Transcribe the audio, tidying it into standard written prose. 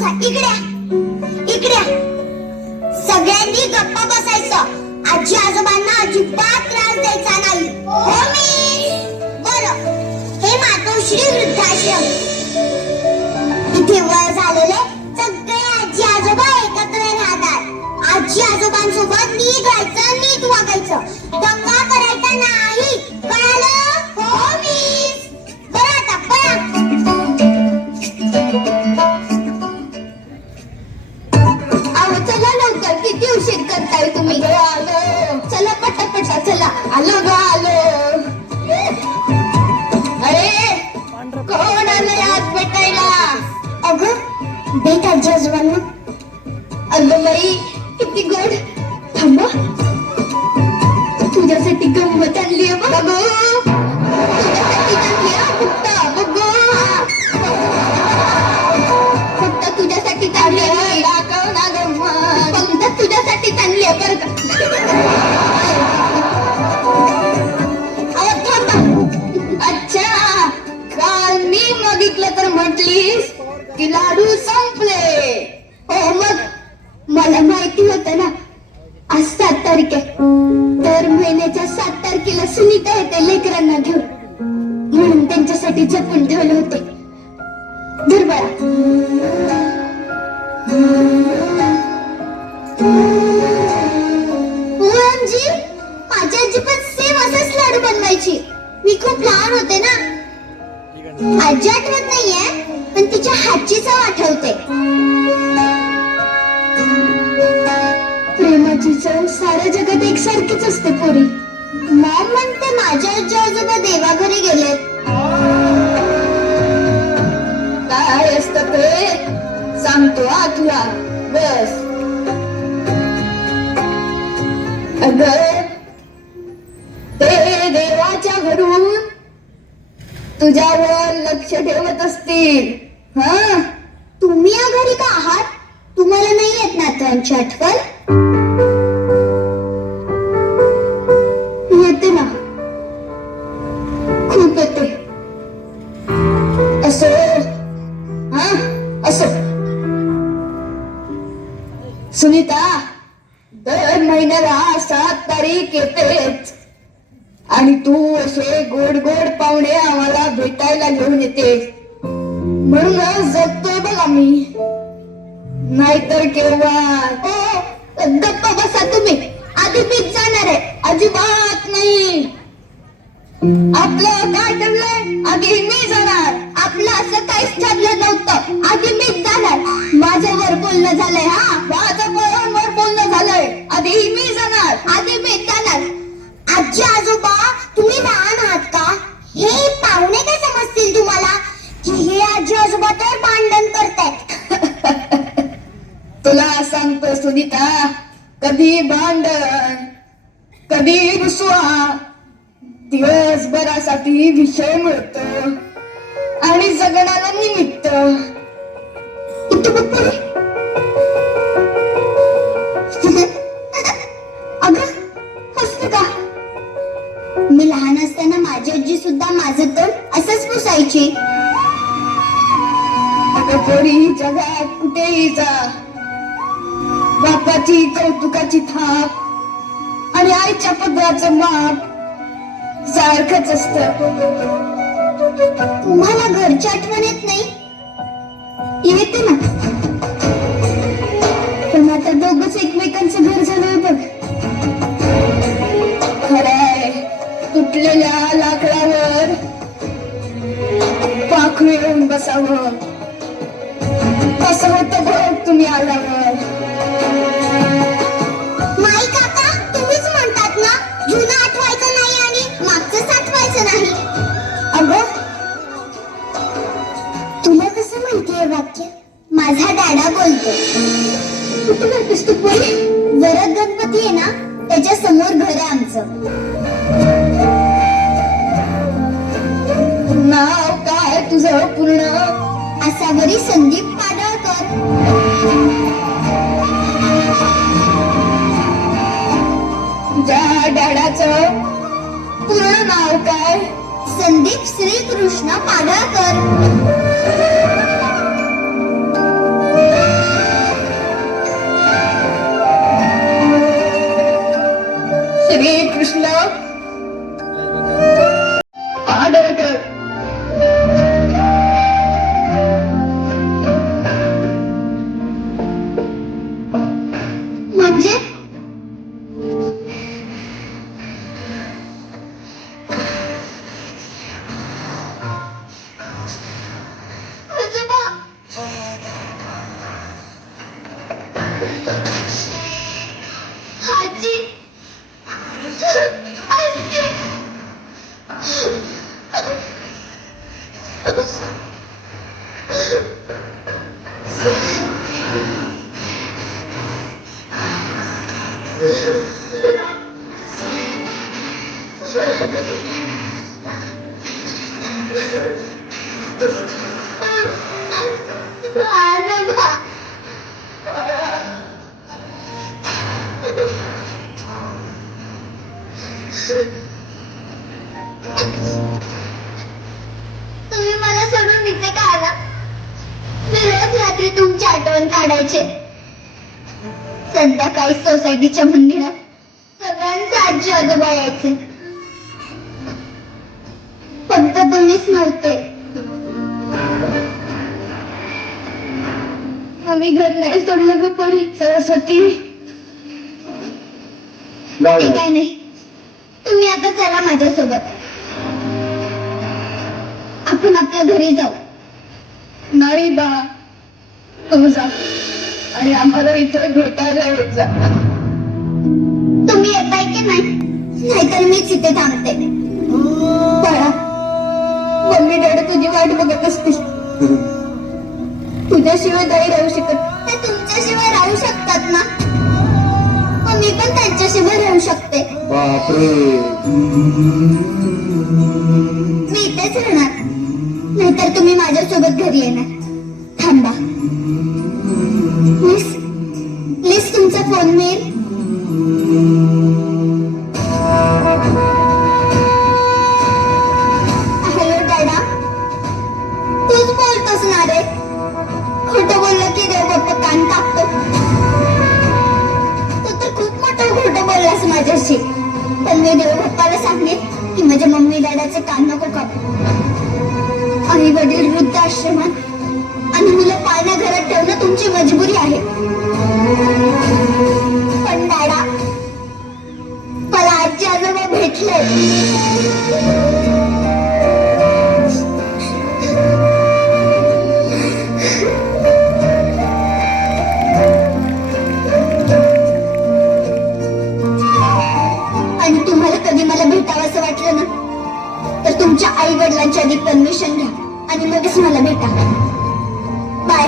बसा. इकड्या इकड्या. सगळ्यांनी गप्पा बसायचं. आजी आजोबांना अजिबात त्रास द्यायचा नाही. हो मी. बरं, हे मातोश्री वृद्धाश्रम. इथे वय झालेले सगळे आजी आजोबा एकत्र राहतात. आजी आजोबांसोबत नीट राहायचं, नीट वागायचं, दंगा करायचा नाही. कळालं? हो मिस. बरं आता पळा. अहो चला लवकर, किती उशीर करताय तुम्ही? आलो. चला पटापटा चला. आलो ग आलो. अरे कोण आलंय आज भेटायला? अगं भेट आजी आजोबांना. अगं बाई किती गोड. थांबा, तुझ्यासाठी गंमत आणली आहे बघ. तुझ्यासाठी आणली आहे फक्त. बघ फक्त तुझ्यासाठी आणली आहे. दाखव ना गंमत. फक्त तुझ्यासाठी आणली आहे बरं का. अच्छा, काल मी मागितलं तर म्हटलीस की लाडू संपले. हो मग मला माहिती होतं ना आज 7 तारीख आहे. दर महिन्याच्या 7 तारखेला सुनीता येते लेकरांना घेऊन, म्हणून त्यांच्यासाठी जपून ठेवले होते. धर बाळा. ओएमजी, माझी आजी पण सेम असंच लाडू बनवायची. मी खूप लहान होते ना. आजी आठवत नाहीये, पण तिच्या हातची चव आठवते. प्रेमाची चव साऱ्या जगात एकसारखीच असते पोरी. मॉम म्हणते माझ्या आजी आजोबा देवाघरी गेलेत. काय असतं ते सांगतो तुला. बस. अगं ते देवाच्या घरून तुझ्यावर लक्ष ठेवत असतील. हा, तुम्ही या घरी का आहात? तुम्हाला नाही येत नातवांची आठवण? येते ना, खूप येते. असो. हा असो. सुनीता, दर महिन्याला 7 तारीख येतेच आणि तू असे गोड गोड पाहुणे आम्हाला भेटायला घेऊन येतेस. म्हणून जगतोय बघ आम्ही, नाहीतर केव्हा. गप्पा बसा तुम्ही. आधी मीच जाणार आहे. अजिबात नाही. आपलं काय ठरलंय? आधी मी जाणार. आपलं असं काहीच ठरलं नव्हतं. आधी मीच जाणार. माझ्यावर बोलणं झालंय. हा, माझं वर बोलणं झालंय. आधी मी जाणार. आधी मीच जाणार. आजी आजोबा, तुम्ही लहान आहात का? हे पाहुणे काय समजतील तुम्हाला की हे आजी आजोबा तर भांडण करतायत? तुला सांगतो सुनीता, कधी भांडण, कधी रुसवा. दिवसभरासाठी विषय मिळतो आणि जगण्याला निमित्त. अगं हसलं का? मी लहान असताना माझी आजी सुद्धा माझं तोंड असंच पुसायची. अगं पोरी, जगात कुठेही जा, बापाची कौतुकाची थाप आणि आईच्या पदराचं माप सारखंच असतं. तुम्हाला घरची आठवण येत नाही? येते ना, पण आता दोघंच एकमेकांचं घर झालंय बघ. खरंय, तुटलेल्या लाकडावर पाखरू येऊन बसावं असं होतं बघ तुम्ही आल्यावर. माई काका, तुम्हीच म्हणतात ना जुनं आठवायचं नाही आणि मागचं साठवायचं नाही. अगं, तुला कसं माहितीये वाक्य? माझा डॅडा बोलतो. कुठे जातेस तू पोरी? वरद गणपती आहे ना, त्याच्या समोर घर आहे आमचं. नाव काय तुझं पूर्ण? आसावरी संदीप पाडळकर. तुझ्या डॅडाचं पूर्ण नाव काय? संदीप श्रीकृष्ण पाडळकर. श्री कृष्ण आडरकर. म्हणजे आजोबा आजी आजी आजोबा तुम्ही मला सोडून इथे का आला? मी रोज रात्री तुमची आठवण काढायचे. संध्याकाळी सोसायटीच्या मंदिरात सगळ्यांचे आजी आजोबा यायचे. फक्त तुम्हीच नव्हते. आम्ही घर नाही सोडलं ग परी. सरस्वती ते काय नाही. तुम्ही आता चला माझ्यासोबत. आपण आपल्या घरी जाऊ. नाही बा, तू जा आणि आम्हाला इथं भेटायला येत जा. तुम्ही येताय की नाही? नाहीतर मीच इथे थांबते. बाळा, मम्मी डॅडी तुझी वाट बघत असतील. तुझ्याशिवाय नाही राहू शकत. ते तुमच्याशिवाय राहू शकतात ना? मग मी पण त्यांच्याशिवाय राहू शकते. बापरे. मी इथेच राहणार. नाहीतर तुम्ही माझ्यासोबत घरी येणार. थांबा. प्लीज प्लीज तुमचा फोन मिळेल? हॅलो डॅडा, तूच बोलतोस ना रे? खोटं बोललं की देव बाप्पा कान कापतो. तू तर खूप मोठं खोटं बोललास माझ्याशी. पण मी देव बाप्पाला सांगेन की माझ्या मम्मी डॅडाचे कान नको कापू. आई वडील वृद्ध आश्रमात आणि मुलं पाळण्या घरात ठेवणं तुमची मजबुरी आहे. पण डॅडा, मला आजी आजोबा भेटले. आणि तुम्हाला कधी मला भेटावंसं वाटलं ना, तर तुमच्या आई वडिलांची आधी परमिशन घ्या आणि मगच मला भेटा. बाय.